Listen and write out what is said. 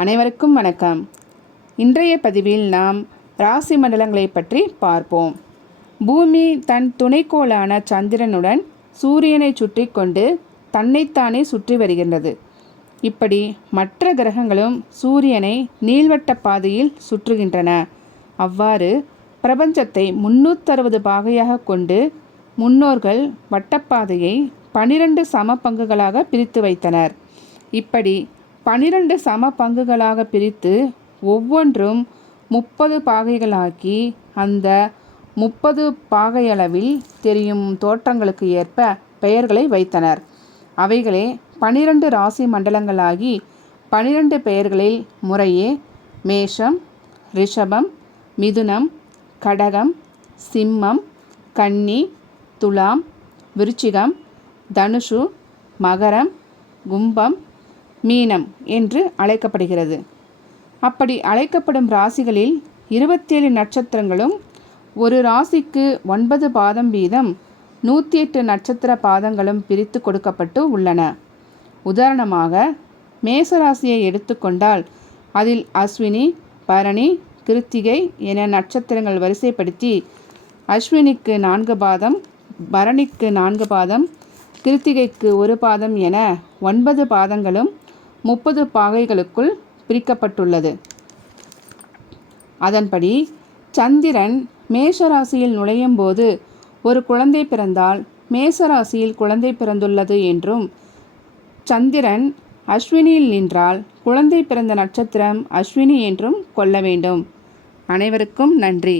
அனைவருக்கும் வணக்கம். இன்றைய பதிவில் நாம் ராசி மண்டலங்களை பற்றி பார்ப்போம். பூமி தன் துணைக்கோளான சந்திரனுடன் சூரியனை சுற்றி கொண்டு தன்னைத்தானே சுற்றி வருகின்றது. இப்படி மற்ற கிரகங்களும் சூரியனை நீள்வட்ட பாதையில் சுற்றுகின்றன. அவ்வாறு பிரபஞ்சத்தை முன்னூற்றறுபது பாகையாக கொண்டு முன்னோர்கள் வட்டப்பாதையை பனிரெண்டு சம பங்குகளாக பிரித்து வைத்தனர். இப்படி பனிரெண்டு சம பங்குகளாக பிரித்து ஒவ்வொன்றும் முப்பது பாகைகளாக்கி அந்த முப்பது பாகையளவில் தெரியும் தோற்றங்களுக்கு ஏற்ப பெயர்களை வைத்தனர். அவைகளே பனிரெண்டு ராசி மண்டலங்களாகி பனிரெண்டு பெயர்களில் முறையே மேஷம் ரிஷபம் மிதுனம் கடகம் சிம்மம் கன்னி துலாம் விருச்சிகம் தனுஷு மகரம் கும்பம் மீனம் என்று அழைக்கப்படுகிறது. அப்படி அழைக்கப்படும் ராசிகளில் இருபத்தேழு நட்சத்திரங்களும் ஒரு ராசிக்கு ஒன்பது பாதம் வீதம் நூற்றி எட்டு நட்சத்திர பாதங்களும் பிரித்து கொடுக்கப்பட்டு உள்ளன. உதாரணமாக மேசராசியை எடுத்துக்கொண்டால் அதில் அஸ்வினி பரணி கிருத்திகை என நட்சத்திரங்கள் வரிசைப்படுத்தி அஸ்வினிக்கு நான்கு பாதம் பரணிக்கு நான்கு பாதம் கிருத்திகைக்கு ஒரு பாதம் என ஒன்பது பாதங்களும் முப்பது பாகைகளுக்குள் பிரிக்கப்பட்டுள்ளது. அதன்படி சந்திரன் மேஷராசியில் நுழையும் போது ஒரு குழந்தை பிறந்தால் மேசராசியில் குழந்தை பிறந்துள்ளது என்றும் சந்திரன் அஸ்வினியில் நின்றால் குழந்தை பிறந்த நட்சத்திரம் அஸ்வினி என்றும் கொள்ள வேண்டும். அனைவருக்கும் நன்றி.